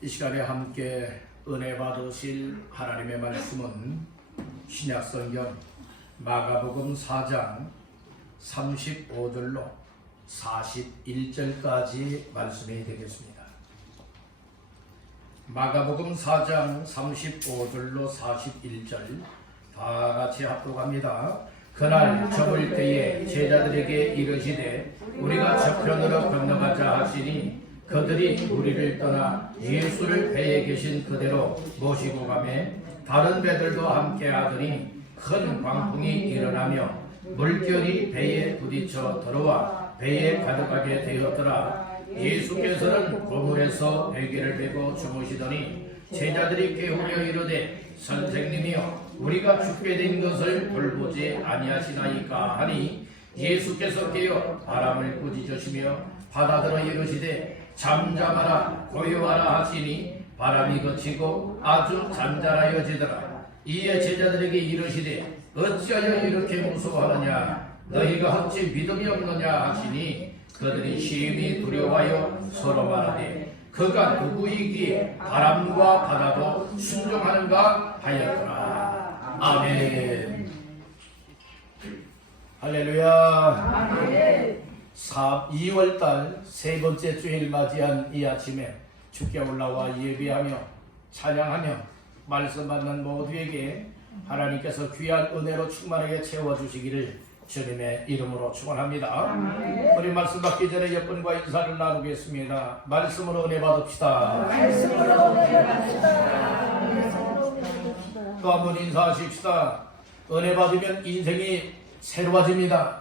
이 시간에 함께 은혜 받으실 하나님의 말씀은 신약성경 마가복음 4장 35절로 41절까지 말씀이 되겠습니다. 마가복음 4장 35절로 41절 다 같이 합독합니다. 그날 저물 때에 제자들에게 이르시되 우리가 저편으로 건너가자 하시니 그들이 우리를 떠나 예수를 배에 계신 그대로 모시고 가매 다른 배들도 함께 하더니 큰 광풍이 일어나며 물결이 배에 부딪혀 들어와 배에 가득하게 되었더라. 예수께서는 그물에서 베개를 메고 주무시더니 제자들이 깨우려 이르되 선생님이여 우리가 죽게 된 것을 돌보지 아니하시나이까 하니 예수께서 깨어 바람을 꾸짖으시며 바다들어 이르시되 잠잠하라 고요하라 하시니 바람이 그치고 아주 잔잔하여지더라. 이에 제자들에게 이르시되 어찌하여 이렇게 무서워하느냐 너희가 어찌 믿음이 없느냐 하시니 그들이 심히 두려워하여 서로 말하되 그가 누구이기에 바람과 바다도 순종하는가 하였더라. 아멘. 할렐루야. 아멘. 2월달 세 번째 주일 맞이한 이 아침에 주께 올라와 예배하며 찬양하며 말씀 받는 모두에게 하나님께서 귀한 은혜로 충만하게 채워주시기를 주님의 이름으로 축원합니다. 우리 말씀 받기 전에 여러분과 인사를 나누겠습니다. 말씀으로 은혜 받읍시다. 또 한 번 인사하십시다. 은혜 받으면 인생이 새로워집니다.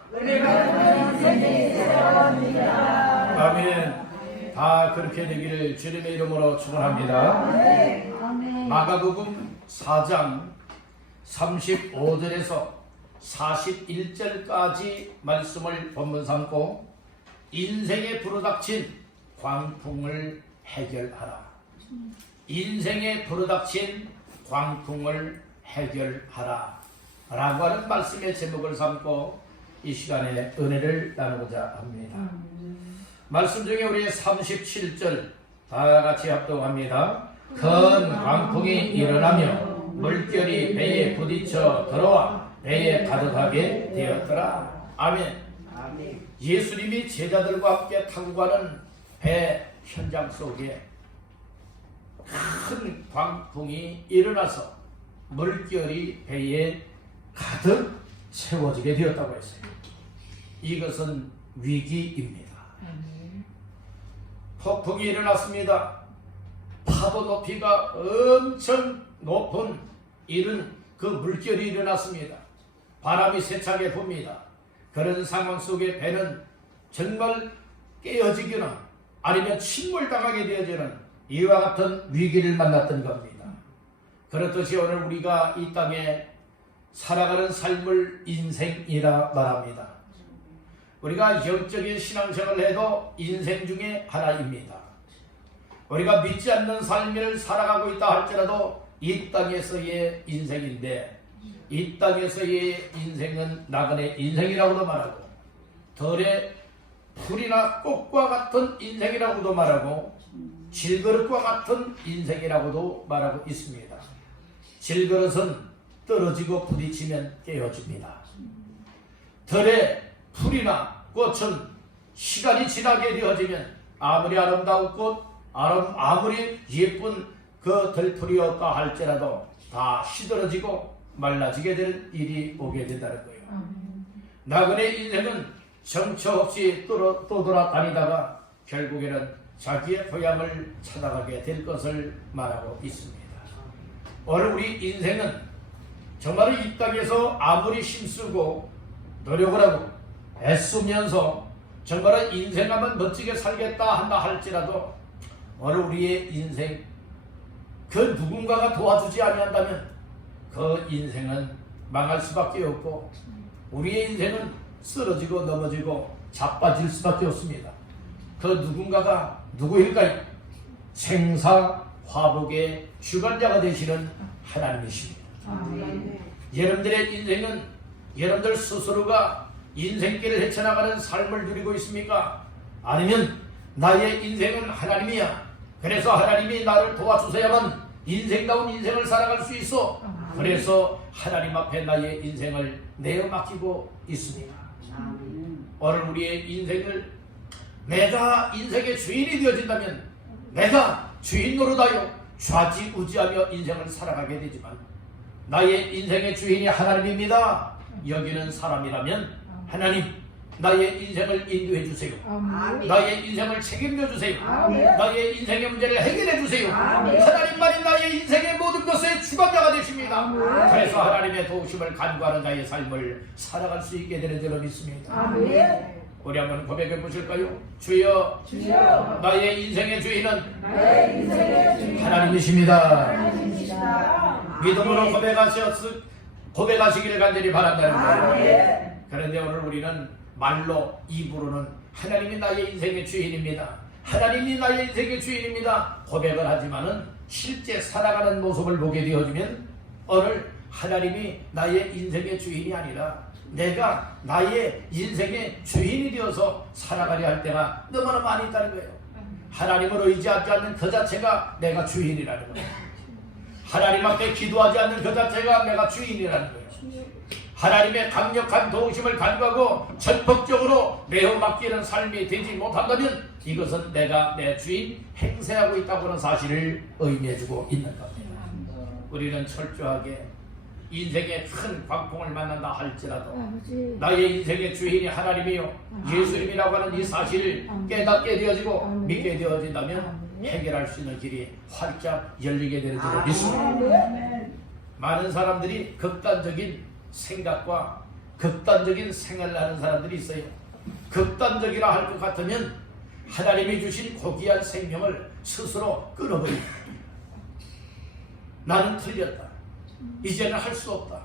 아멘. 다 그렇게 되기를 주님의 이름으로 축원합니다. 마가복음 4장 35절에서 41절까지 말씀을 본문 삼고 인생에 불어닥친 광풍을 해결하라. 인생에 불어닥친 광풍을 해결하라 라고 하는 말씀의 제목을 삼고 이 시간에 은혜를 나누고자 합니다. 말씀 중에 우리 37절 다 같이 합독합니다. 큰 광풍이 일어나며 물결이 배에 부딪혀 들어와 배에 가득하게 되었더라. 아멘. 예수님이 제자들과 함께 타고 가는 배 현장 속에 큰 광풍이 일어나서 물결이 배에 가득 채워지게 되었다고 했어요. 이것은 위기입니다. 폭풍이 일어났습니다. 파도 높이가 엄청 높은 이른 그 물결이 일어났습니다. 바람이 세차게 붑니다. 그런 상황 속에 배는 정말 깨어지거나 아니면 침몰당하게 되어지는 이와 같은 위기를 만났던 겁니다. 그렇듯이 오늘 우리가 이 땅에 살아가는 삶을 인생이라 말합니다. 우리가 영적인 신앙생활을 해도 인생 중에 하나입니다. 우리가 믿지 않는 삶을 살아가고 있다 할지라도 이 땅에서의 인생인데 이 땅에서의 인생은 나그네 인생이라고도 말하고 덜의 풀이나 꽃과 같은 인생이라고도 말하고 질그릇과 같은 인생이라고도 말하고 있습니다. 질그릇은 떨어지고 부딪히면 깨어집니다. 덜의 풀이나 꽃은 시간이 지나게 되어지면 아무리 아름다운 꽃, 아무리 예쁜 그 들풀이었다 할지라도 다 시들어지고 말라지게 될 일이 오게 된다는 거예요. 나그네 인생은 정처 없이 떠돌아다니다가 결국에는 자기의 고향을 찾아가게 될 것을 말하고 있습니다. 오늘 우리 인생은 정말 이 땅에서 아무리 힘쓰고 노력을 하고 애쓰면서 정말 인생하면 멋지게 살겠다 한다 할지라도 오늘 우리의 인생 그 누군가가 도와주지 아니한다면 그 인생은 망할 수밖에 없고 우리의 인생은 쓰러지고 넘어지고 자빠질 수밖에 없습니다. 그 누군가가 누구일까요? 생사화복의 주관자가 되시는 하나님이십니다. 여러분들의 인생은 여러분들 스스로가 인생길을 헤쳐나가는 삶을 누리고 있습니까? 아니면 나의 인생은 하나님이야 그래서 하나님이 나를 도와주셔야만 인생다운 인생을 살아갈 수 있어. 그래서 하나님 앞에 나의 인생을 내어 맡기고 있습니다. 오늘 우리의 인생을 내가 인생의 주인이 되어진다면 내가 주인 노릇하여 좌지우지하며 인생을 살아가게 되지만 나의 인생의 주인이 하나님입니다. 여기는 사람이라면 하나님 나의 인생을 인도해 주세요. 나의 인생을 책임져 주세요. 나의 인생의 문제를 해결해 주세요. 하나님만이 나의 인생의 모든 것의 주관자가 되십니다. 그래서 하나님의 도우심을 간구하는 자의 삶을 살아갈 수 있게 되는 줄로 믿습니다. 우리 한번 고백해 보실까요? 주여, 나의 인생의 주인은 하나님이십니다. 믿음으로 고백하시기를 간절히 바란다는 거예요. 그런데 오늘 우리는 말로 입으로는 하나님이 나의 인생의 주인입니다. 하나님이 나의 인생의 주인입니다. 고백을 하지만은 실제 살아가는 모습을 보게 되어지면 오늘 하나님이 나의 인생의 주인이 아니라 내가 나의 인생의 주인이 되어서 살아가려 할 때가 너무나 많이 있다는 거예요. 하나님을 의지하지 않는 그 자체가 내가 주인이라는 거예요. 하나님 앞에 기도하지 않는 그 자체가 내가 주인이라는 거예요. 하나님의 강력한 도우심을 간구하고 전폭적으로 내어 맡기는 삶이 되지 못한다면 이것은 내가 내 주인 행세하고 있다고 하는 사실을 의미해주고 있는 겁니다. 우리는 철저하게 인생의 큰 광풍을 만난다 할지라도 나의 인생의 주인이 하나님이요 예수님이라고 하는 이 사실을 깨닫게 되어지고 믿게 되어진다면 해결할 수 있는 길이 활짝 열리게 되는 줄로 믿습니다. 많은 사람들이 극단적인 생각과 극단적인 생활을 하는 사람들이 있어요. 극단적이라 할 것 같으면 하나님이 주신 고귀한 생명을 스스로 끊어버립니다. 나는 틀렸다. 이제는 할 수 없다.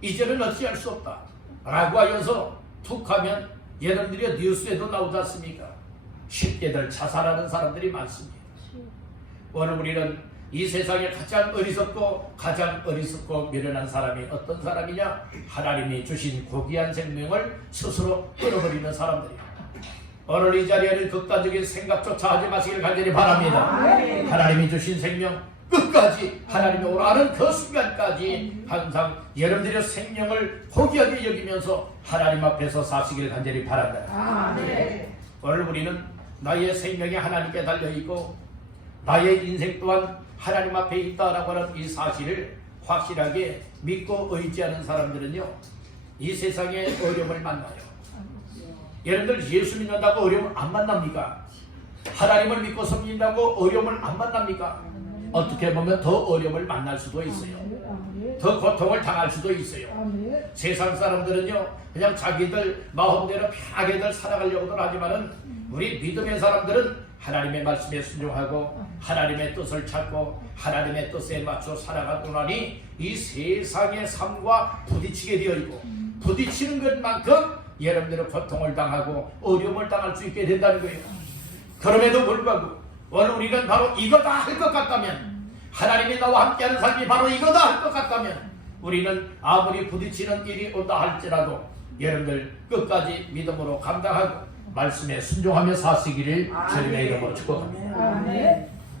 이제는 어찌할 수 없다. 라고 하여서 툭 하면 여러분들이 뉴스에도 나오지 않습니까? 쉽게들 자살하는 사람들이 많습니다. 오늘 우리는 이 세상에 가장 어리석고 가장 어리석고 미련한 사람이 어떤 사람이냐? 하나님이 주신 고귀한 생명을 스스로 끊어버리는 사람들이야. 오늘 이 자리에는 극단적인 생각조차 하지 마시길 간절히 바랍니다. 하나님이 주신 생명 끝까지 하나님이 오라는 그 순간까지 항상 여러분들의 생명을 고귀하게 여기면서 하나님 앞에서 사시길 간절히 바란다. 오늘 우리는 나의 생명이 하나님께 달려있고 나의 인생 또한 하나님 앞에 있다라고 하는 이 사실을 확실하게 믿고 의지하는 사람들은요 이 세상에 어려움을 만나요. 여러분들 예수 믿는다고 어려움을 안 만납니까? 하나님을 믿고 섬긴다고 어려움을 안 만납니까? 어떻게 보면 더 어려움을 만날 수도 있어요. 더 고통을 당할 수도 있어요. 세상 사람들은요 그냥 자기들 마음대로 편하게들 살아가려고들 하지만은 우리 믿음의 사람들은 하나님의 말씀에 순종하고 하나님의 뜻을 찾고 하나님의 뜻에 맞춰 살아가고 나니 이 세상의 삶과 부딪히게 되어 있고 부딪히는 것만큼 여러분들은 고통을 당하고 어려움을 당할 수 있게 된다는 거예요. 그럼에도 불구하고 오늘 우리는 바로 이거다 할 것 같다면 하나님이 나와 함께하는 삶이 바로 이거다 할 것 같다면 우리는 아무리 부딪히는 일이 온다 할지라도 여러분들 끝까지 믿음으로 감당하고 말씀에 순종하며 사시기를 주님의 이름으로 축복합니다.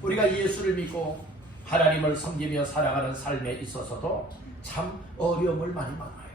우리가 예수를 믿고 하나님을 섬기며 살아가는 삶에 있어서도 참 어려움을 많이 만나요.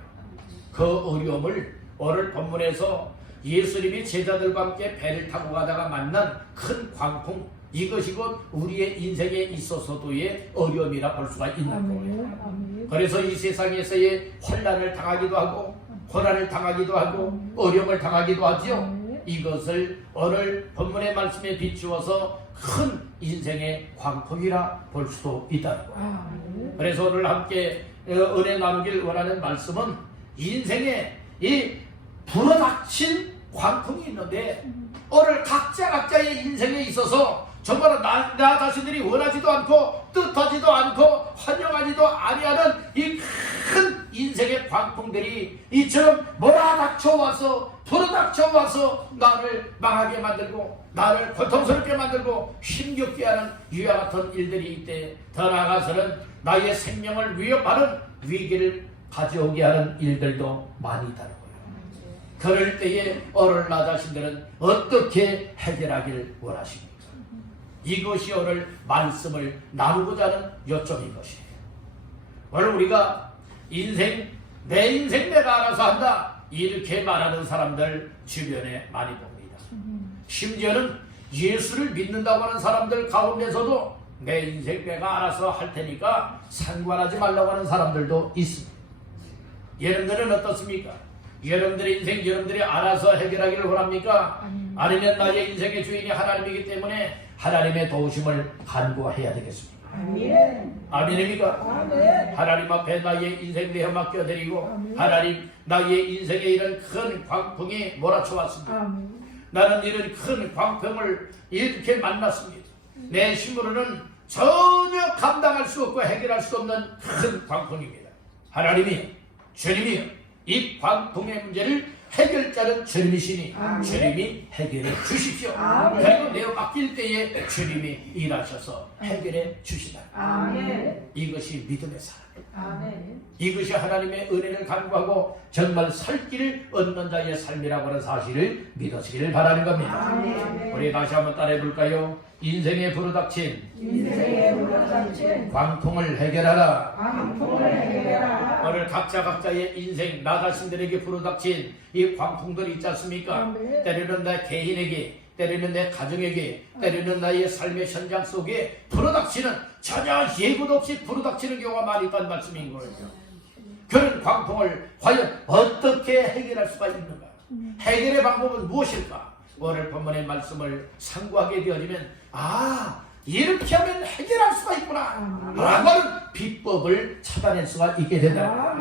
그 어려움을 오늘 본문에서 예수님이 제자들과 함께 배를 타고 가다가 만난 큰 광풍, 이것이 곧 우리의 인생에 있어서도의 어려움이라 볼 수가 있는 거예요. 그래서 이 세상에서의 혼란을 당하기도 하고 고난을 당하기도 하고 어려움을 당하기도 하지요. 이것을 오늘 본문의 말씀에 비추어서 큰 인생의 광풍이라 볼 수도 있다는 거예요. 그래서 오늘 함께 은혜 나누길 원하는 말씀은 인생에 이 불어닥친 광풍이 있는데 오늘 각자의 인생에 있어서 정말 나 자신들이 원하지도 않고 뜻하지도 않고 환영하지도 아니하는 이 큰 인생의 광풍들이 이처럼 몰아닥쳐와서 불어닥쳐와서 나를 망하게 만들고 나를 고통스럽게 만들고 힘겹게 하는 이와 같은 일들이 이때 더 나아가서는 나의 생명을 위협하는 위기를 가져오게 하는 일들도 많이 있다는 거예요. 그럴 때에 오늘 나 자신들은 어떻게 해결하기를 원하십니까? 이것이 오늘 말씀을 나누고자 하는 요점인 것이에요. 오늘 우리가 내 인생 내가 알아서 한다 이렇게 말하는 사람들 주변에 많이 봅니다. 심지어는 예수를 믿는다고 하는 사람들 가운데서도 내 인생 내가 알아서 할 테니까 상관하지 말라고 하는 사람들도 있습니다. 여러분들은 어떻습니까? 여러분들의 인생 여러분들이 알아서 해결하기를 원합니까? 아니면 나의 인생의 주인이 하나님이기 때문에 하나님의 도우심을 간구해야 되겠습니까? 아멘입니까? 하나님 앞에 나의 인생 내어 맡겨드리고 하나님 나의 인생에 이런 큰 광풍이 몰아쳐왔습니다. 나는 이런 큰 광풍을 이렇게 만났습니다. 내 힘으로는 전혀 감당할 수 없고 해결할 수 없는 큰 광풍입니다. 하나님이 주님이 이 광풍의 문제를 해결자는 주님이시니 주님이 해결해 주십시오. 그리고 내어 맡길 때에 주님이 일하셔서 해결해 주시다. 이것이 믿음의 사람. 이것이 하나님의 은혜를 간구하고 정말 살 길을 얻는 자의 삶이라고 하는 사실을 믿으시기를 바라는 겁니다. 우리 다시 한번 따라해 볼까요? 인생에 불어닥친 광풍을 해결하라. 오늘 각자의 인생 나 자신들에게 불어닥친 이 광풍들이 있지 않습니까? 때로는 내 개인에게, 때로는 내 가정에게, 때로는 나의 삶의 현장 속에 불어닥치는 전혀 예고도 없이 불어닥치는 경우가 많이 있다는 말씀인 거예요. 그런 광풍을 과연 어떻게 해결할 수가 있는가? 해결의 방법은 무엇일까? 오늘 본문의 말씀을 상고하게 되어지면 이렇게 하면 해결할 수가 있구나 라고 하는 비법을 찾아낼 수가 있게 된다.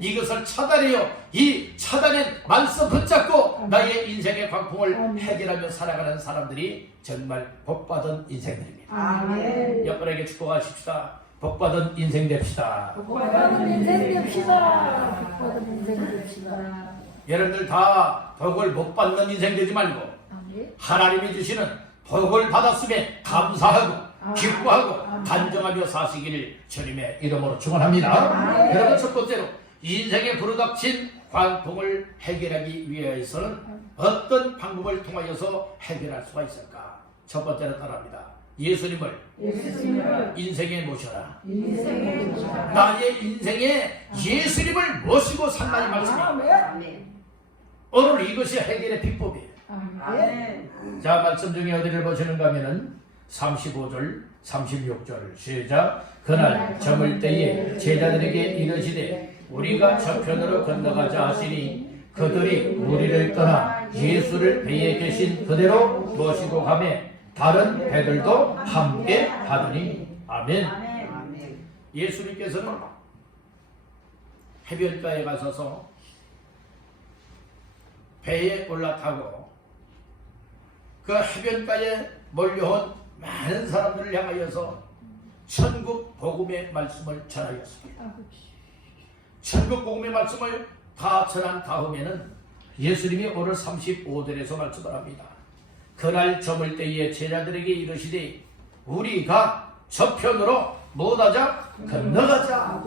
이것을 차단해요. 이 차단된 말씀 붙잡고 나의 인생의 광풍을 해결하며 살아가는 사람들이 정말 복받은 인생들입니다. 옆분에게 축복하십시다. 복받은 인생 됩시다. 복받은 인생 됩시다. 복받은 인생 됩시다. 여러분들 다 복을 못 받는 인생 되지 말고 하나님이 주시는 복을 받았음에 감사하고 기뻐하고 단정하며 사시기를 주님의 이름으로 축원합니다. 여러분, 첫 번째로 인생에 불어닥친 광풍을 해결하기 위해서는 어떤 방법을 통하여서 해결할 수가 있을까? 첫 번째로 따라합니다. 예수님을 인생에 모셔라. 나의 인생에 예수님을 모시고 산다는 말씀입니다. 오늘 이것이 해결의 비법이에요. 자, 말씀 중에 어디를 보시는가 하면은 35절 36절 시작. 그날 저물 때에 제자들에게 이르시되 우리가 저편으로 건너가자 하시니 그들이 우리를 떠나 예수를 배에 계신 그대로 모시고 가매 다른 배들도 함께 하더니 아멘. 예수님께서는 해변가에 가셔서 배에 올라타고 그 해변가에 몰려온 많은 사람들을 향하여서 천국 복음의 말씀을 전하였습니다. 천국 복음의 말씀을 다 전한 다음에는 예수님이 오늘 35절에서 말씀을 합니다. 그날 저물 때에 제자들에게 이르시되 우리가 저편으로 못하자 건너가자.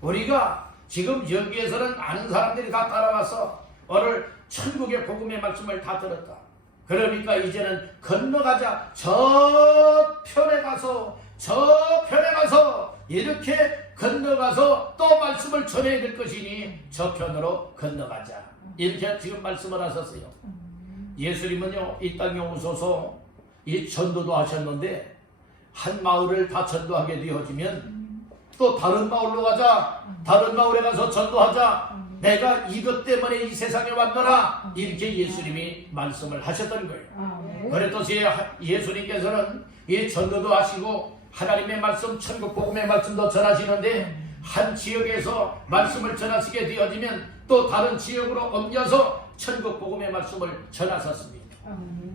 우리가 지금 여기에서는 많은 사람들이 다 따라와서 오늘 천국의 복음의 말씀을 다 들었다. 그러니까 이제는 건너가자. 저편에 가서 이렇게 건너가서 또 말씀을 전해야 될 것이니 저편으로 건너가자. 이렇게 지금 말씀을 하셨어요. 예수님은요, 이 땅에 오셔서 이 전도도 하셨는데 한 마을을 다 전도하게 되어지면 또 다른 마을로 가자. 다른 마을에 가서 전도하자. 내가 이것 때문에 이 세상에 왔노라. 이렇게 예수님이 말씀을 하셨던 거예요. 그랬듯이 예수님께서는 이 전도도 하시고 하나님의 말씀, 천국 복음의 말씀도 전하시는데 한 지역에서 말씀을 전하시게 되어지면 또 다른 지역으로 옮겨서 천국 복음의 말씀을 전하셨습니다.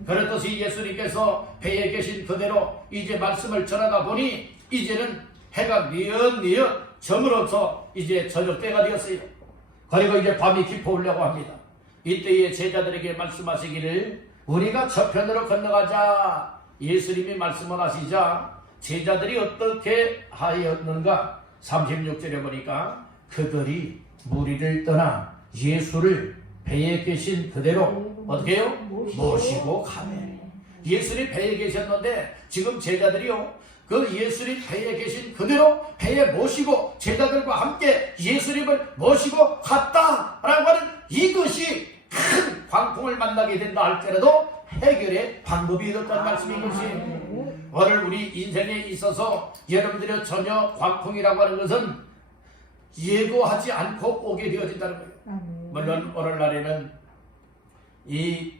그랬듯이 예수님께서 배에 계신 그대로 이제 말씀을 전하다 보니 이제는 해가 뉘엿뉘엿 저물어서 이제 저녁 때가 되었어요. 그리고 이제 밤이 깊어오려고 합니다. 이때에 제자들에게 말씀하시기를 우리가 저편으로 건너가자. 예수님이 말씀을 하시자 제자들이 어떻게 하였는가? 36절에 보니까 그들이 무리를 떠나 예수를 배에 계신 그대로 어떻게 해요? 모시고 가네. 예수님 배에 계셨는데 지금 제자들이요, 그 예수님 배에 계신 그대로 배에 모시고 제자들과 함께 예수님을 모시고 갔다라고 하는 이것이 큰 광풍을 만나게 된다 할지라도 해결의 방법이 있었다는 말씀인 것이, 오늘 우리 인생에 있어서 여러분들이 전혀 광풍이라고 하는 것은 예고하지 않고 오게 되어진다는 거예요. 물론 오늘날에는 이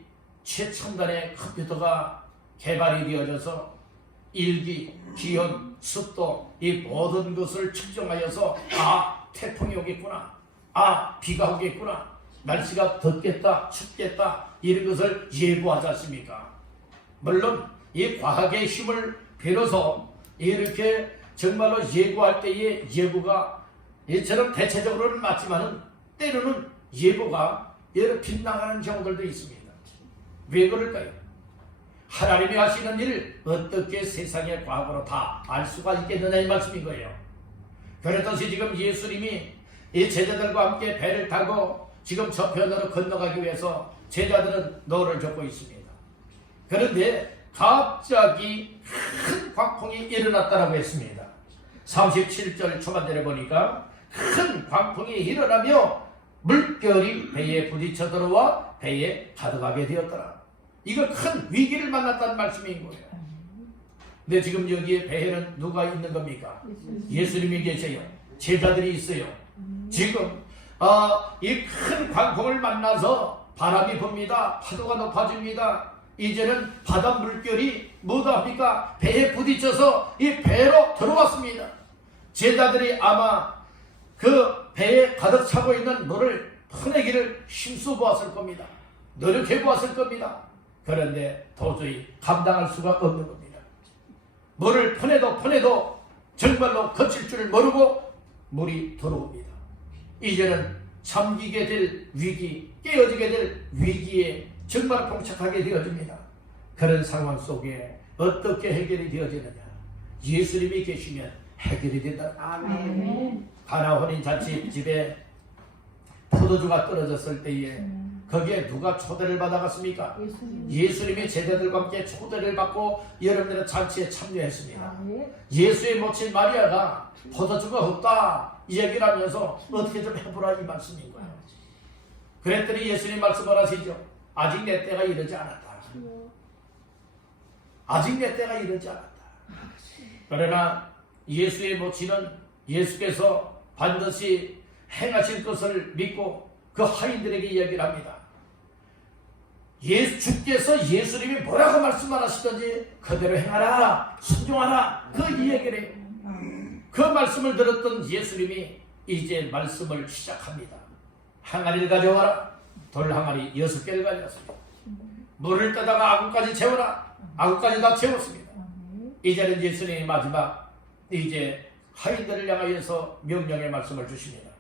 최첨단의 컴퓨터가 개발이 되어져서 일기, 기온, 습도 이 모든 것을 측정하여서 태풍이 오겠구나, 비가 오겠구나, 날씨가 덥겠다, 춥겠다, 이런 것을 예고하지 않습니까? 물론 이 과학의 힘을 빌어서 이렇게 정말로 예고할 때의 예고가 이처럼 대체적으로는 맞지만은 때로는 예고가 여러 빗나가는 경우들도 있습니다. 왜 그럴까요? 하나님이 하시는 일을 어떻게 세상의 과학으로 다 알 수가 있겠느냐 이 말씀인 거예요. 그렇듯이 지금 예수님이 이 제자들과 함께 배를 타고 지금 저편으로 건너가기 위해서 제자들은 노를 젓고 있습니다. 그런데 갑자기 큰 광풍이 일어났다고 했습니다. 37절 초반절에 보니까 큰 광풍이 일어나며 물결이 배에 부딪혀 들어와 배에 가득하게 되었더라. 이거 큰 위기를 만났다는 말씀인 거예요. 근데 지금 여기에 배에는 누가 있는 겁니까? 예수님이 계세요. 제자들이 있어요. 지금 이 큰 광풍을 만나서 바람이 붑니다. 파도가 높아집니다. 이제는 바다 물결이 뭐합니까? 배에 부딪혀서 이 배로 들어왔습니다. 제자들이 아마 그 배에 가득 차고 있는 물을 퍼내기를 힘써 보았을 겁니다. 노력해 보았을 겁니다. 그런데 도저히 감당할 수가 없는 겁니다. 물을 퍼내도 정말로 거칠 줄 모르고 물이 들어옵니다. 이제는 잠기게 될 위기, 깨어지게 될 위기에 정말 봉착하게 되어집니다. 그런 상황 속에 어떻게 해결이 되어지느냐? 예수님이 계시면 해결이 된다. 아멘. 가나 혼인잔치 집에 포도주가 떨어졌을 때에 거기에 누가 초대를 받아갔습니까? 예수님이 제자들과 함께 초대를 받고 여러분들의 잔치에 참여했습니다. 예수의 모친 마리아가 포도주가 없다 이 얘기를 하면서 어떻게 좀 해보라 이 말씀인 거예요. 그랬더니 예수님 말씀을 하시죠. 아직 내 때가 이르지 않았다. 아직 내 때가 이르지 않았다. 그러나 예수의 모친은 예수께서 반드시 행하실 것을 믿고 그 하인들에게 이야기를 합니다. 주께서 예수님이 뭐라고 말씀하시든지 그대로 행하라, 순종하라, 그 이야기를 해요. 그 말씀을 들었던 예수님이 이제 말씀을 시작합니다. 항아리를 가져와라. 돌 항아리 6개를 가져왔습니다. 물을 떠다가 아구까지 채워라. 아구까지 다 채웠습니다. 이제는 예수님이 마지막 이제 하인들을 향하여서 명령의 말씀을 주십니다.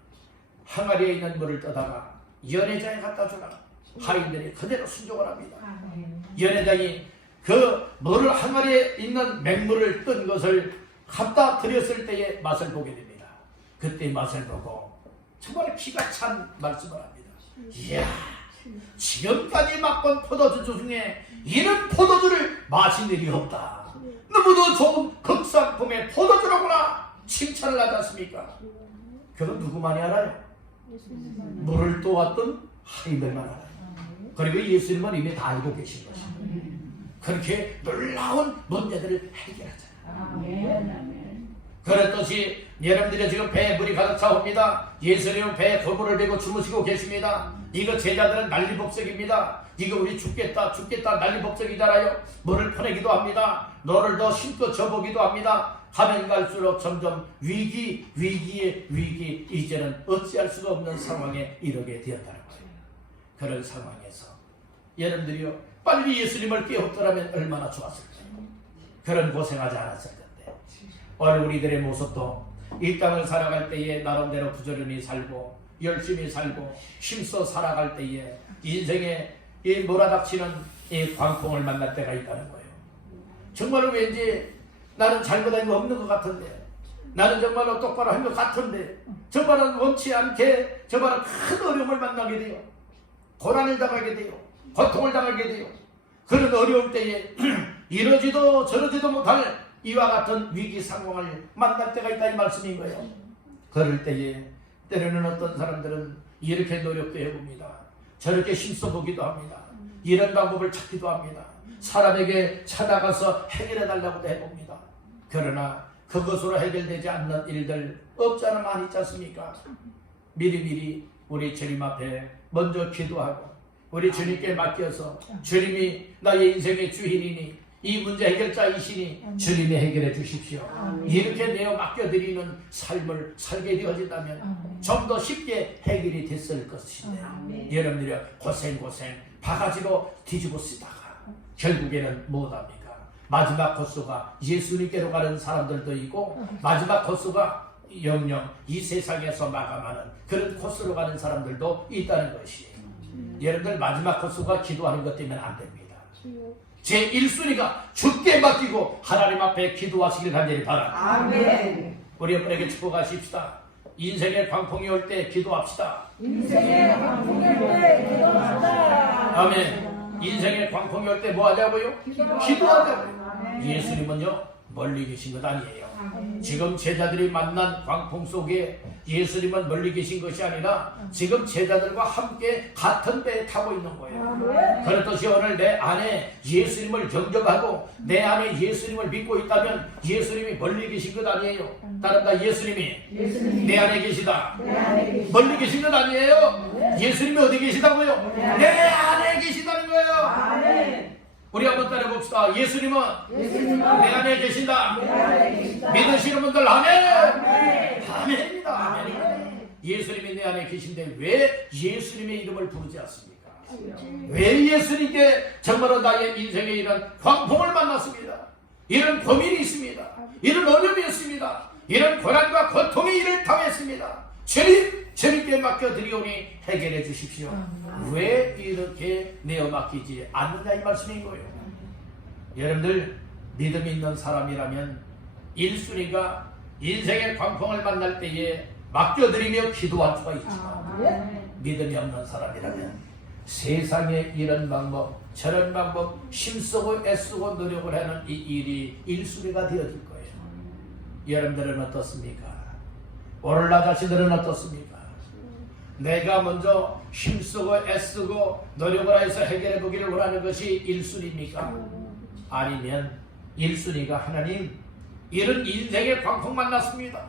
항아리에 있는 물을 떠다가 연회장에 갖다 주라. 하인들이 그대로 순종을 합니다. 연회장이 그 물을 항아리에 있는 맹물을 뜬 것을 갖다 드렸을 때의 맛을 보게 됩니다. 그때 맛을 보고 정말 기가 찬 말씀을 합니다. 이야, 지금까지 맛본 포도주 중에 이런 포도주를 마신 일이 없다. 너무도 좋은 극상품의 포도주라구나 칭찬을 하지 않습니까? 그건 누구만이 알아요? 물을 떠왔던 하인들만 알아요. 그리고 예수님은 이미 다 알고 계신 것입니다. 그렇게 놀라운 문제들을 해결하잖아요. 그렇듯이 여러분들이 지금 배에 물이 가득 차옵니다. 예수님은 배에 거물을 메고 주무시고 계십니다. 이거 제자들은 난리법석입니다. 이거 우리 죽겠다 난리법석이잖아요. 물을 퍼내기도 합니다. 너를 더 힘껏 져보기도 합니다. 가면 갈수록 점점 위기에 위기, 이제는 어찌할 수가 없는 상황에 이르게 되었다는 거예요. 그런 상황에서 여러분들이요, 빨리 예수님을 깨웠더라면 얼마나 좋았을까요? 그런 고생하지 않았을 건데 오늘 우리들의 모습도 이 땅을 살아갈 때에 나름대로 부지런히 살고 열심히 살고 힘써 살아갈 때에 인생에 이 몰아닥치는 이 광풍을 만날 때가 있다는 거예요. 정말로 왠지 나는 잘못한 거 없는 것 같은데, 나는 정말로 똑바로 한 것 같은데, 정말은 원치 않게 정말로 큰 어려움을 만나게 돼요. 고난을 당하게 돼요. 고통을 당하게 돼요. 그런 어려울 때에 이러지도 저러지도 못할 이와 같은 위기 상황을 만날 때가 있다 이 말씀인 거예요. 그럴 때에 때로는 어떤 사람들은 이렇게 노력도 해봅니다. 저렇게 힘써보기도 합니다. 이런 방법을 찾기도 합니다. 사람에게 찾아가서 해결해 달라고도 해봅니다. 그러나 그것으로 해결되지 않는 일들 없지 않아 많이 있지 않습니까? 미리미리 우리 주님 앞에 먼저 기도하고 우리 주님께 맡겨서 주님이 나의 인생의 주인이니 이 문제 해결자이시니 주님이 해결해 주십시오. 이렇게 내어 맡겨드리는 삶을 살게 되어진다면 좀 더 쉽게 해결이 됐을 것인데 여러분들이 고생 바가지로 뒤집어 쓰다가 결국에는 못합니까? 마지막 코스가 예수님께로 가는 사람들도 있고 마지막 코스가 영영 이 세상에서 마감하는 그런 코스로 가는 사람들도 있다는 것이에요. 여러분들 마지막 코스가 기도하는 것 때문에 안 됩니다. 제 1순위가 주께 맡기고 하나님 앞에 기도하시길 간절히 바랍니다. 아멘. 우리 여러분에게 축복하십시다. 인생의 광풍이 올 때 기도합시다. 인생의 광풍이 올 때 기도합시다. 아멘. 인생의 광풍이 올 때 뭐 하자고요? 기도하자고요. 예수님은요 멀리 계신 것 아니에요. 지금 제자들이 만난 광풍 속에 예수님은 멀리 계신 것이 아니라 지금 제자들과 함께 같은 배에 타고 있는 거예요. 그렇듯이 오늘 내 안에 예수님을 영접하고 내 안에 예수님을 믿고 있다면 예수님이 멀리 계신 것 아니에요. 따른다 예수님이 내 안에 계시다. 멀리 계신 것 아니에요. 예수님이 어디 계시다고요? 내 안에 계시다는 거예요. 우리 한번 따라봅시다. 예수님은 내 안에 계신다. 믿으시는 분들 아멘. 아멘입니다. 아멘. 예수님이 내 안에 계신데 왜 예수님의 이름을 부르지 않습니까? 왜 예수님께 정말로 나의 인생에 이런 광풍을 만났습니다. 이런 고민이 있습니다. 이런 어려움이 있습니다. 이런 고난과 고통의 일을 당했습니다. 주님께 맡겨드리오니 해결해 주십시오. 왜 이렇게 내어 맡기지 않느냐 이 말씀인 거예요. 여러분들 믿음 있는 사람이라면 1순위가 인생의 광풍을 만날 때에 맡겨드리며 기도할 수가 있지만 믿음이 없는 사람이라면 세상에 이런 방법 저런 방법 힘쓰고 애쓰고 노력을 하는 이 일이 1순위가 되어질 거예요. 여러분들은 어떻습니까? 오늘 나 자신들은 어떻습니까? 내가 먼저 힘쓰고 애쓰고 노력을 해서 해결해 보기를 원하는 것이 1순위입니까? 아니면 1순위가 하나님 이런 인생의 광풍 만났습니다.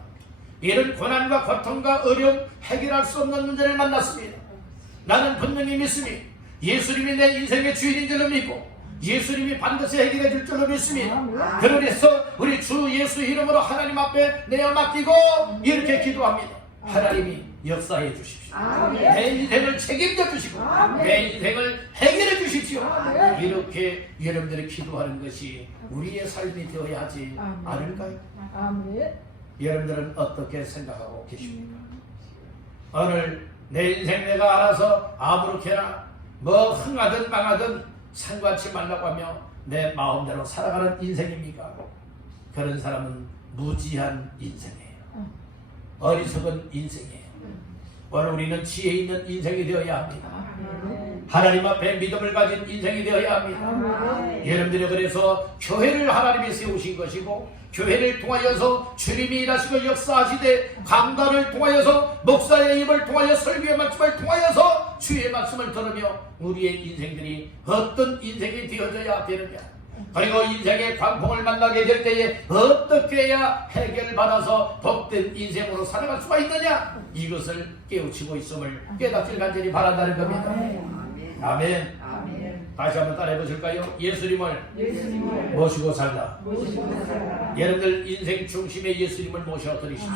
이런 고난과 고통과 어려움 해결할 수 없는 문제를 만났습니다. 나는 분명히 믿습니다. 예수님이 내 인생의 주인인 줄로 믿고 예수님이 반드시 해결해 줄 줄로 믿습니다. 그래서 우리 주 예수 이름으로 하나님 앞에 내어 맡기고 이렇게 기도합니다. 하나님이 역사해 주십시오. 내 인생을 책임져 주시고 내 인생을 해결해 주십시오. 이렇게 여러분들이 기도하는 것이 우리의 삶이 되어야 하지 않을까요? 여러분들은 어떻게 생각하고 계십니까? 오늘 내 인생 내가 알아서 아무렇게나 뭐 흥하든 망하든 상관치 말라고 하며 내 마음대로 살아가는 인생입니까? 그런 사람은 무지한 인생이에요. 어리석은 인생이에요. 오늘 우리는 지혜 있는 인생이 되어야 합니다. 하나님 앞에 믿음을 가진 인생이 되어야 합니다. 여러분들이 그래서 교회를 하나님이 세우신 것이고 교회를 통하여서 주님이 일하시고 역사하시되 강단을 통하여서 목사의 입을 통하여 설교의 말씀을 통하여서 주의 말씀을 들으며 우리의 인생들이 어떤 인생이 되어져야 되느냐, 그리고 인생의 광풍을 만나게 될 때에 어떻게 해야 해결을 받아서 복된 인생으로 살아갈 수가 있느냐, 이것을 깨우치고 있음을 깨닫길 간절히 바란다는 겁니다. 아멘. 다시 한번 따라해 보실까요? 예수님을 모시고 살다. 여러분들 인생 중심에 예수님을 모셔드리십시오.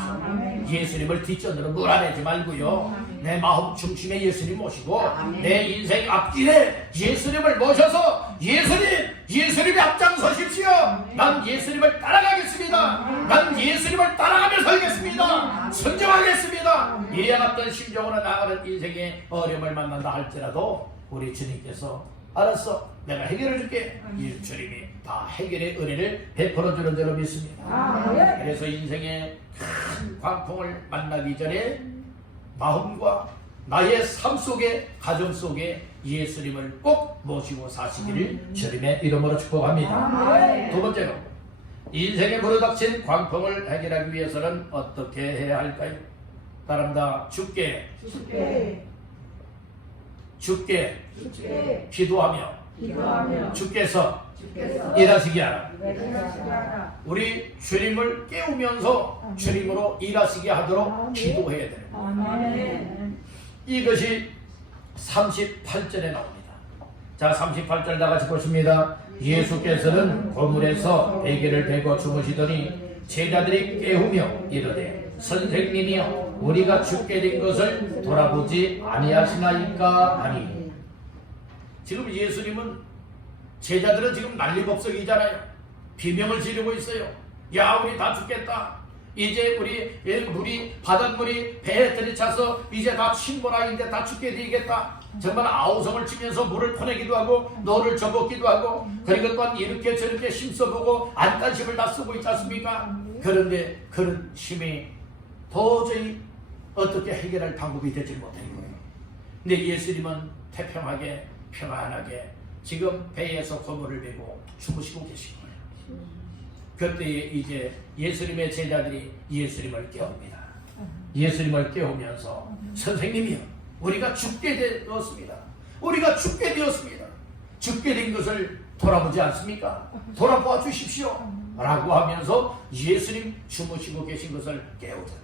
예수님을 뒷전으로 몰아내지 말고요. 내 마음 중심에 예수님 모시고 내 인생 앞길에 예수님을 모셔서 예수님이 앞장서십시오. 난 예수님을 따라가겠습니다. 난 예수님을 따라가며 살겠습니다. 순종하겠습니다. 이와 같은 심정으로 나가는 인생의 어려움을 만난다 할지라도 우리 주님께서 알았어, 내가 해결해 줄게. 이 주님이 다 해결의 은혜를 베풀어 주는 줄로 믿습니다. 그래서 인생의 큰 광풍을 만나기 전에 마음과 나의 삶 속에, 가정 속에 예수님을 꼭 모시고 사시기를 주님의 이름으로 축복합니다. 두 번째로, 인생에 부르닥친 광풍을 해결하기 위해서는 어떻게 해야 할까요? 따라합니다. 주께 기도하며 주께서 일하시게 하라. 우리 주님을 깨우면서 주님으로 일하시게 하도록 기도해야 됩니다. 이것이 38절에 나옵니다. 자, 38절 다 같이 보십니다. 예수께서는 고물에서 베개를 베고 주무시더니 제자들이 깨우며 이르되 선생님이여 우리가 죽게 된 것을 돌아보지 아니하시나이까 하니. 지금 예수님은, 제자들은 지금 난리법석이잖아요. 비명을 지르고 있어요. 야, 우리 다 죽겠다. 이제 우리 바닷물이 배에 들이차서 이제 다 침몰아 이제 다 죽게 되겠다. 정말 아우성을 치면서 물을 퍼내기도 하고 너를 접었기도 하고, 그리고 또한 이렇게 저렇게 힘써보고 안간힘을 다 쓰고 있지 않습니까? 그런데 그런 힘이 도저히 어떻게 해결할 방법이 되지 못한 거예요. 근데 예수님은 태평하게 평안하게 지금 배에서 고물을 메고 주무시고 계신 거예요. 그때에 이제 예수님의 제자들이 예수님을 깨웁니다. 예수님을 깨우면서 선생님이요, 우리가 죽게 되었습니다. 우리가 죽게 되었습니다. 죽게 된 것을 돌아보지 않습니까? 돌아보아 주십시오 라고 하면서 예수님 주무시고 계신 것을 깨우잖아요.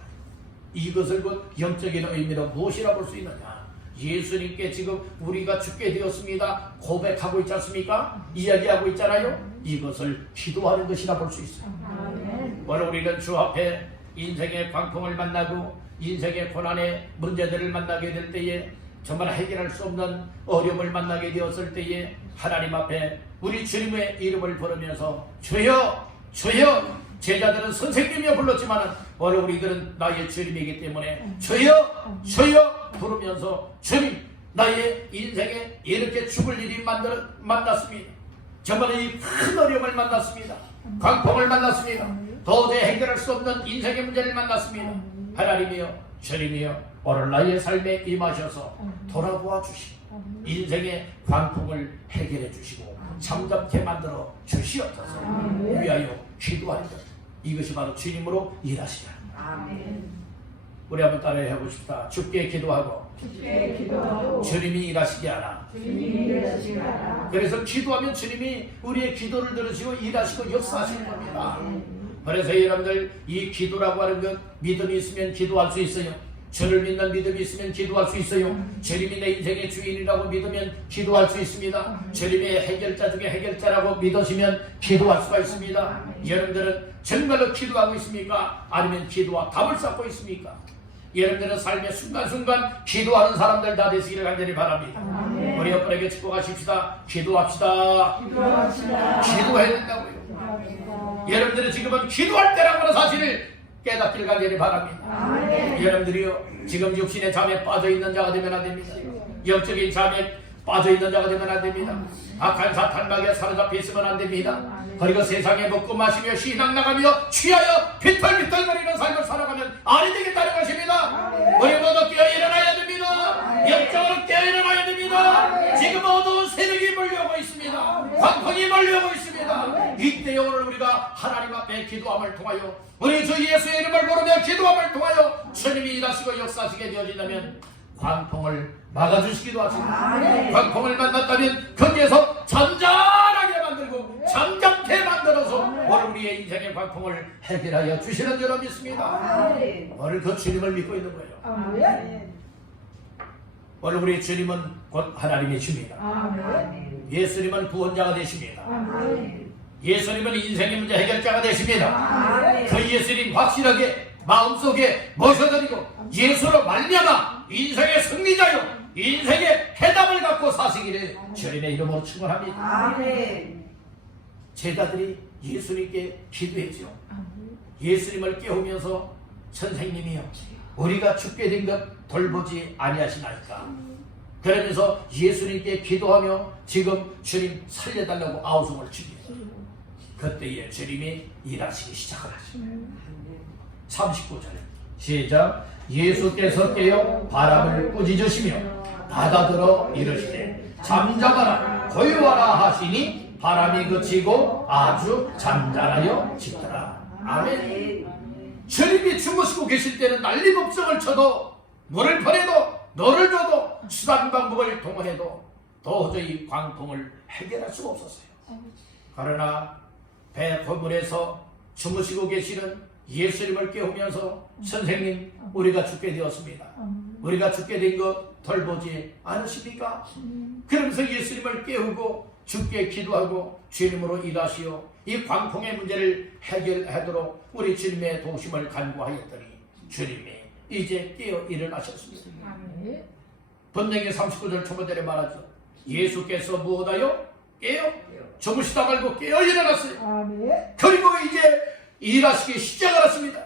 이것을 곧 영적인 의미로 무엇이라 볼 수 있느냐? 예수님께 지금 우리가 죽게 되었습니다 고백하고 있지 않습니까? 이야기하고 있잖아요. 이것을 기도하는 것이라 볼 수 있어요. 오늘 우리는 주 앞에 인생의 광풍을 만나고 인생의 고난의 문제들을 만나게 될 때에, 정말 해결할 수 없는 어려움을 만나게 되었을 때에 하나님 앞에 우리 주님의 이름을 부르면서 주여 주여, 제자들은 선생님이여 불렀지만 오늘 우리들은 나의 주님이기 때문에 주여 주여 부르면서, 주님 나의 인생에 이렇게 죽을 일이 만났습니다. 정말 이 큰 어려움을 만났습니다. 광풍을 만났습니다. 도저히 해결할 수 없는 인생의 문제를 만났습니다. 하나님이여 주님이여 오늘 나의 삶에 임하셔서 돌아보아 주시고 인생의 광풍을 해결해 주시고 잠잠케 만들어 주시옵소서 위하여 기도하리라. 이것이 바로 주님으로 일하시라. 우리 한번 따라해 보십시다. 주께 기도하고 주님이 일하시게 하라. 그래서 기도하면 주님이 우리의 기도를 들으시고 일하시고 역사하시는 겁니다. 그래서 여러분들, 이 기도라고 하는 것, 믿음이 있으면 기도할 수 있어요. 주를 믿는 믿음이 있으면 기도할 수 있어요. 주님이 내 인생의 주인이라고 믿으면 기도할 수 있습니다. 주님의 해결자 중에 해결자라고 믿으시면 기도할 수가 있습니다. 여러분들은 정말로 기도하고 있습니까? 아니면 기도와 답을 쌓고 있습니까? 여러분들은 삶의 순간순간 기도하는 사람들 다 되시기를 간절히 바랍니다. 우리 옆분에게 축복하십시다. 기도합시다. 기도해야 된다고요. 여러분들은 지금은 기도할 때라고 하는 사실을 깨닫기를 간절히 바랍니다. 여러분들이요, 지금 육신의 잠에 빠져있는 자가 되면 안 됩니다. 영적인 잠에 빠져있는 자가 되면 안 됩니다. 악한 사탄막에 사로잡혀 있으면 안 됩니다. 그리고 세상에 먹고 마시며 신앙 나가며 취하여 비털비털거리는 삶을 살아가면 아니 되겠다는 것입니다. 우리 모두 깨어 일어나야 됩니다. 영적으로 깨어 일어나야 됩니다. 지금 어두운 세력이 몰려오고 있습니다. 광풍이 몰려오고 있습니다. 이때 오늘 우리가 하나님 앞에 기도함을 통하여, 우리 주 예수의 이름을 부르며 기도함을 통하여 주님이 일하시고 역사하시게 되어진다면 광풍을 막아주시기도 하십니다. 광풍을 만났다면 거기에서 잠잠하게 만들고 잠잠케 만들어서 오늘 우리의 인생의 광풍을 해결하여 주시는 줄 믿습니다. 오늘 그 주님을 믿고 있는 거예요. 오늘 우리 주님은 곧 하나님이십니다. 예수님은 구원자가 되십니다. 예수님은 인생의 문제 해결자가 되십니다. 그 예수님 확실하게 마음속에 모셔드리고 예수로 말미암아 인생의 승리자요 인생의 해답을 갖고 사시기를 주님의 이름으로 축원합니다. 제자들이 예수님께 기도했죠. 예수님을 깨우면서 선생님이여 우리가 죽게 된 것 돌보지 아니하시나이까. 그러면서 예수님께 기도하며 지금 주님 살려달라고 아우성을 칩니다. 그때에 주님이 일하시기 시작을 하십니다. 39절 시작. 예수께서 깨어 바람을 꾸짖으시며 바다들어 이르시되 잠잠하라 고요하라 하시니 바람이 그치고 아주 잔잔하여 지더라. 아멘. 주님이 주무시고 계실 때는 난리법석을 쳐도 물을 퍼내도 너를 줘도 수단 방법을 동원해도 도저히 광풍을 해결할 수가 없었어요. 그러나 배 고문에서 주무시고 계시는 예수님을 깨우면서 선생님, 우리가 죽게 되었습니다. 우리가 죽게 된 것 덜 보지 않으십니까? 그러면서 예수님을 깨우고 주께 기도하고 주님으로 일하시어 이 광풍의 문제를 해결하도록 우리 주님의 도심을 간구하였더니 주님이 이제 깨어 일어나셨습니다. 번역의 39절 초반절에 말하죠. 예수께서 무엇하여? 깨어 주무시다 말고 깨어 일어났어요. 그리고 이제 일하시기 시작을 했습니다.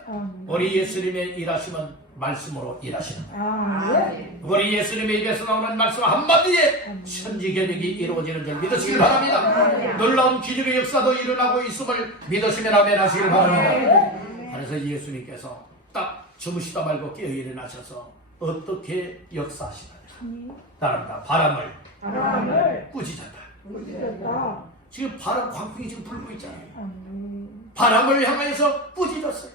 우리 예수님의 일하심은 말씀으로 일하시는 거예요. 우리 예수님의 입에서 나오는 말씀 한마디에 천지개벽이 이루어지는 줄 믿으시길 바랍니다. 놀라운 기적의 역사도 일어나고 있음을 믿으시면 아멘 하시길 바랍니다. 그래서 예수님께서 딱 주무시다 말고 깨어 일어나셔서 어떻게 역사하시나요? 따라합니다. 바람을 꾸짖었다. 지금 바람 광풍이 지금 불고 있잖아요. 바람을 향하여서 꾸짖었어요.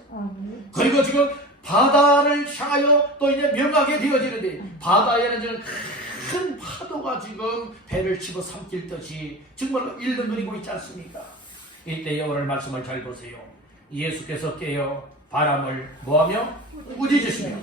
그리고 지금 바다를 향하여 또 이제 명하게 되어지는데 바다에는 지금 큰 파도가 지금 배를 치고 삼킬 듯이 정말 일렁거리고 있지 않습니까? 이때에 오늘 말씀을 잘 보세요. 예수께서 깨어 바람을 뭐하며? 꾸짖으시며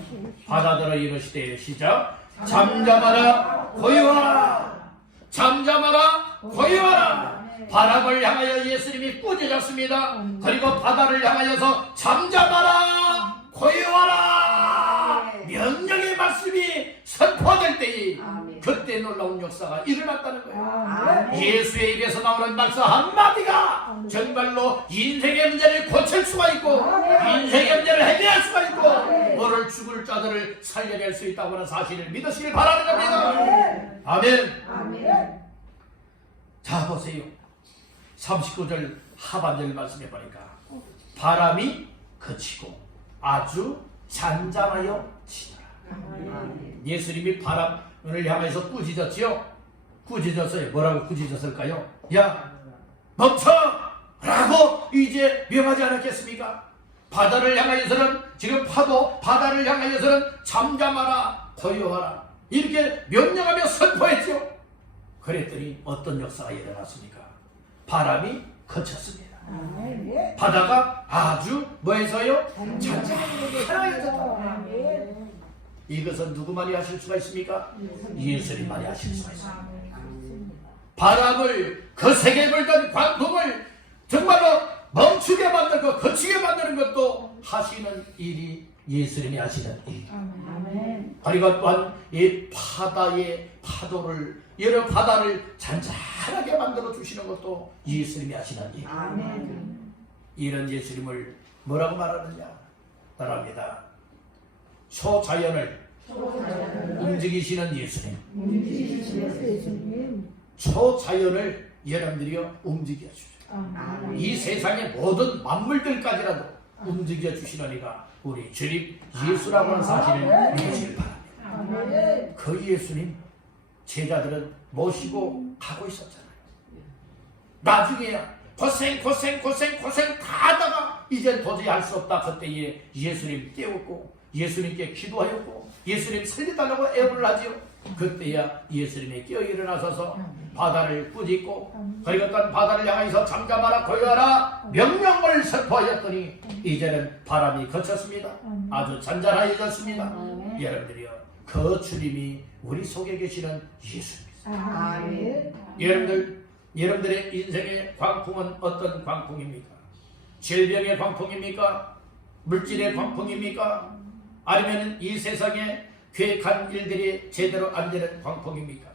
바다들어 이르시되 시작. 잠잠하라 고요하라. 잠잠하라 고요하라. 바람을 향하여 예수님이 꾸짖었습니다. 그리고 바다를 향하여서 잠잠하라 고요하라. 명령의 말씀이 선포될 때에 그때 놀라운 역사가 일어났다는 거예요. 예수의 입에서 나오는 말씀 한마디가 정말로 인생의 문제를 고칠 수가 있고 인생의 문제를 해결할 수가 있고 너를 죽을 자들을 살려낼 수 있다고 하는 사실을 믿으시길 바라는 겁니다. 아멘. 자 보세요. 39절 하반절 말씀해 보니까 바람이 그치고 아주 잔잔하여 지더라. 예수님이 바람을 향해서 꾸짖었지요. 꾸짖었어요. 뭐라고 꾸짖었을까요? 야 멈춰! 라고 이제 명하지 않았겠습니까? 바다를 향하여서는 지금 파도 바다를 향하여서는 잠잠하라 고요하라 이렇게 명령하며 선포했죠. 그랬더니 어떤 역사가 일어났습니까? 바람이 그쳤습니다. 바다가 아주 뭐해서요? 잔잔하여졌다. 이것은 누구만이 하실 수가 있습니까? 예수님만이 하실 수가 있습니다. 바람을 거세게 불던 광풍을 정말로 멈추게 만들고 거치게 만드는 것도 하시는 일이 예수님이 하시는 일이에요. 그리고 또한 이 바다의 파도를 여러 바다를 잔잔하게 만들어 주시는 것도 예수님이 하시는 일이에요. 이런 예수님을 뭐라고 말하느냐? 따라합니다. 초자연을 움직이시는 예수님. 초자연을 여러분들이요 움직여 주죠. 이 세상의 모든 만물들까지라도 움직여 주시려니까 우리 주님 예수라고 하는 사실을 믿으시길 바랍니다. 그 예수님 제자들은 모시고 가고 있었잖아요. 나중에야 고생 다 하다가 이제 도저히 할 수 없다. 그때에 예수님 깨웠고 예수님께 기도하였고 예수님 살려달라고 애원을 하지요. 그때야 예수님이 깨어 일어나셔서 바다를 꾸짖고 그리고 또 바다를 향해서 잠잠하라 고요하라 명령을 선포하였더니 이제는 바람이 그쳤습니다. 아주 잔잔해졌습니다. 여러분들이요 그 주님이 우리 속에 계시는 예수입니다. 여러분들의 인생의 광풍은 어떤 광풍입니까? 질병의 광풍입니까? 물질의 광풍입니까? 아니면 이 세상에 계획한 일들이 제대로 안 되는 광풍입니까?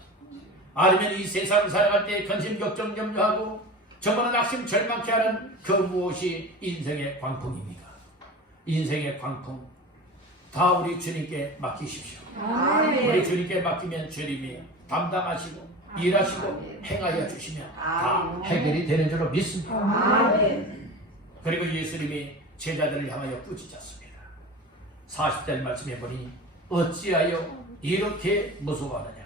아니면 이 세상 살아갈 때 근심 걱정 염려하고 정말 낙심 절망케 하는 그 무엇이 인생의 광풍입니까? 인생의 광풍 다 우리 주님께 맡기십시오. 우리 주님께 맡기면 주님이 담당하시고 일하시고 행하여 주시면 다 해결이 되는 줄로 믿습니다. 그리고 예수님이 제자들을 향하여 꾸짖었습니다. 40절 말씀해 보니 어찌하여 이렇게 무서워하느냐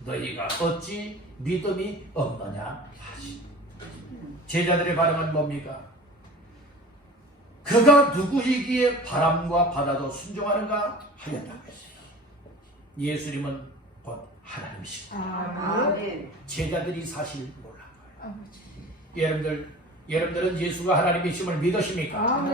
너희가 어찌 믿음이 없느냐 하시. 제자들의 반응은 뭡니까? 그가 누구이기에 바람과 바다도 순종하는가 하였다고 했어요. 예수님은 곧 하나님이시고 제자들이 사실 몰란 거예요. 여러분들은 예수가 하나님이심을 믿으십니까?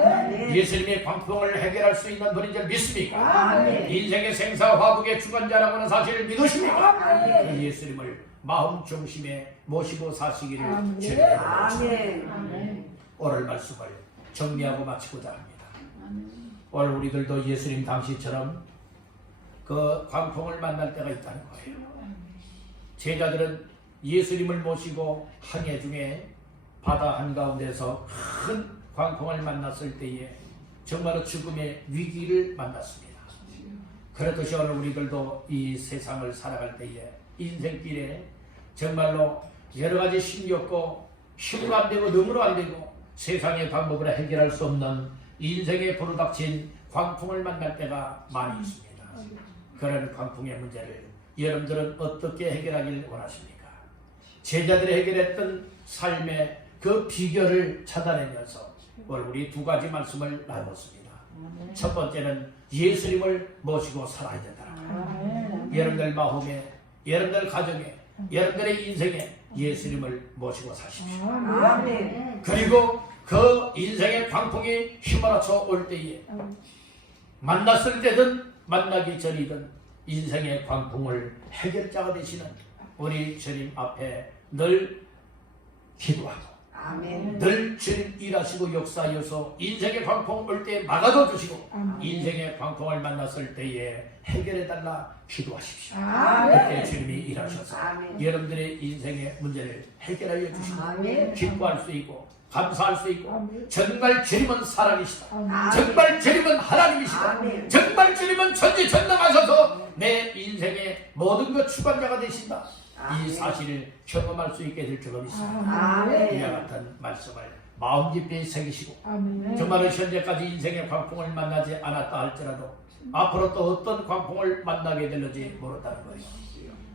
예수님의 광풍을 해결할 수 있는 분인 줄 믿습니까? 인생의 생사 화복의 주관자라고 하는 사실을 믿으십니까? 그 예수님을 마음 중심에 모시고 사시기를 주님입니다. 오늘 말씀을 정리하고 마치고자 합니다. 오늘 우리들도 예수님 당시처럼 그 광풍을 만날 때가 있다는 거예요. 제자들은 예수님을 모시고 항해 중에 바다 한가운데서 큰 광풍을 만났을 때에 정말로 죽음의 위기를 만났습니다. 그렇듯이 오늘 우리들도 이 세상을 살아갈 때에 인생길에 정말로 여러 가지 힘겹고 힘으로 안 되고 능으로 안 되고 세상의 방법으로 해결할 수 없는 인생에 부르닥친 광풍을 만날 때가 많이 있습니다. 그런 광풍의 문제를 여러분들은 어떻게 해결하길 원하십니까? 제자들이 해결했던 삶의 그 비결을 찾아내면서 오늘 우리 두 가지 말씀을 나눴습니다. 첫 번째는 예수님을 모시고 살아야 된다. 여러분들 마음에, 여러분들 가정에, 여러분들의 인생에 예수님을 모시고 사십시오. 그리고 그 인생의 광풍이 휘몰아쳐 올 때에 만났을 때든 만나기 전이든 인생의 광풍을 해결자가 되시는 우리 주님 앞에 늘 기도하고 늘 주님 일하시고 역사하여서 인생의 광풍 올 때 막아줘 주시고 인생의 광풍을 만났을 때에 해결해달라 기도하십시오. 그때 주님이 일하셔서 여러분들의 인생의 문제를 해결하여 주시고 기뻐할 수 있고 감사할 수 있고 정말 주님은 사랑이시다. 정말 주님은 하나님이시다. 정말 주님은 전지전능하셔서 내 인생의 모든 것 주관자가 되신다. 이 사실을 경험할 수 있게 될 줄로 믿습니다. 이와 같은 말씀을 마음 깊이 새기시고 정말로 현재까지 인생의 광풍을 만나지 않았다 할지라도 앞으로 또 어떤 광풍을 만나게 될지 모른다는 거예요.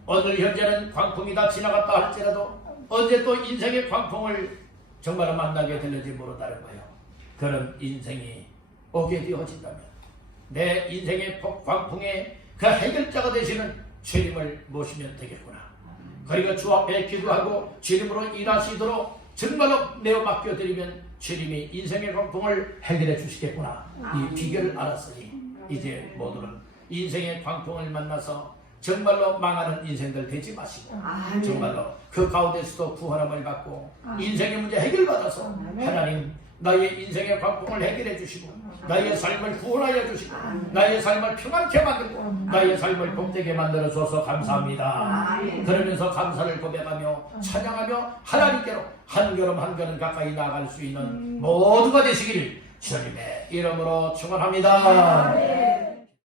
오늘 현재는 광풍이 다 지나갔다 할지라도 언제 또 인생의 광풍을 정말로 만나게 될지 모른다는 거예요. 그런 인생이 오게 되어진다면 내 인생의 광풍의 그 해결자가 되시는 주님을 모시면 되겠구나. 그리고 주 앞에 기도하고 주님으로 일하시도록 정말로 내어 맡겨드리면 주님이 인생의 광풍을 해결해 주시겠구나. 이 비결을 알았으니 이제 모두는 인생의 광풍을 만나서 정말로 망하는 인생들 되지 마시고 정말로 그 가운데서도 구원함을 받고 인생의 문제 해결받아서 하나님 나의 인생의 광풍을 해결해 주시고 나의 삶을 구원하여 주시고 나의 삶을 평안케 만들고 나의 삶을 복되게 만들어 주셔서 감사합니다. 그러면서 감사를 고백하며 찬양하며 하나님께로 한 걸음 한 걸음 가까이 나아갈 수 있는 모두가 되시길 주님의 이름으로 축원합니다.